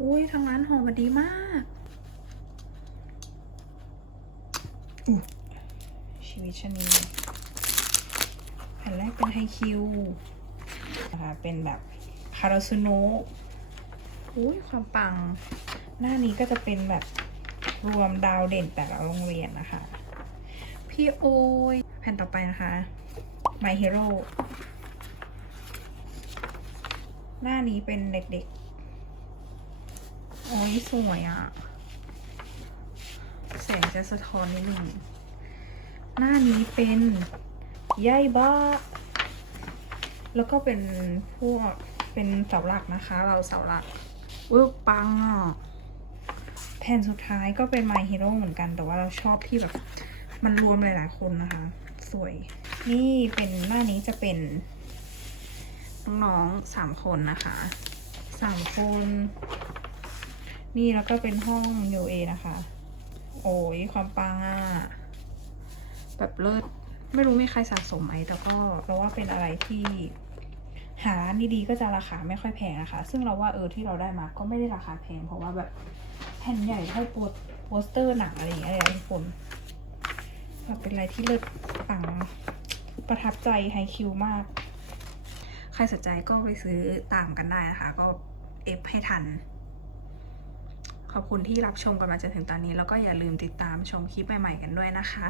อุ้ยทางร้านหอมมาดีมากอุ๊ยชีวิตชะนีแผ่นแรกเป็นไฮคิวนะคะเป็นแบบคาราซูโนะอุ้ยความปัง หน้านี้ก็จะเป็นแบบรวมดาวเด่นแต่ละโรงเรียนนะคะ พี่โอยแผ่นต่อไปนะคะ My Hero หน้านี้เป็นเด็กๆ โอ้ยสวยอะ่ะแสงจะสะท้อนนิดนึงหน้านี้เป็นย่ายบ้า แล้วก็เป็นพวกเป็นเสาหลักนะคะ เราเสาหลักเวิร์กปังอะแผ่นสุดท้ายก็เป็น My Hero เหมือนกัน แต่ว่าเราชอบที่แบบมันรวมหลาย ๆ คนนะคะ สวย นี่เป็นหน้านี้จะเป็น น้องๆสามคนนะคะสามคน นี่แล้วก็เป็นห้อง UA นะคะ โอ้ยความปังอะ แบบเลิศ ไม่รู้มีใครสะสมไหม แต่ก็เราว่าเป็นอะไรที่หาร้านดีๆก็จะราคาไม่ค่อยแพงนะคะ ซึ่งเราว่าเออที่เราได้มาก็ไม่ได้ราคาแพง เพราะว่าแบบแผ่นใหญ่เท่าโปสโปสเตอร์หนังอะไรอย่างเงี้ยอะทุกคนแบบเป็นอะไรที่เลิศปังประทับใจไฮคิวมาก ใครสนใจก็ไปซื้อตามกันได้นะคะ ก็เอฟให้ทัน ขอบคุณที่รับชมกันมาจนถึงตอนนี้ แล้วก็อย่าลืมติดตามชมคลิปใหม่ ๆ กันด้วยนะคะ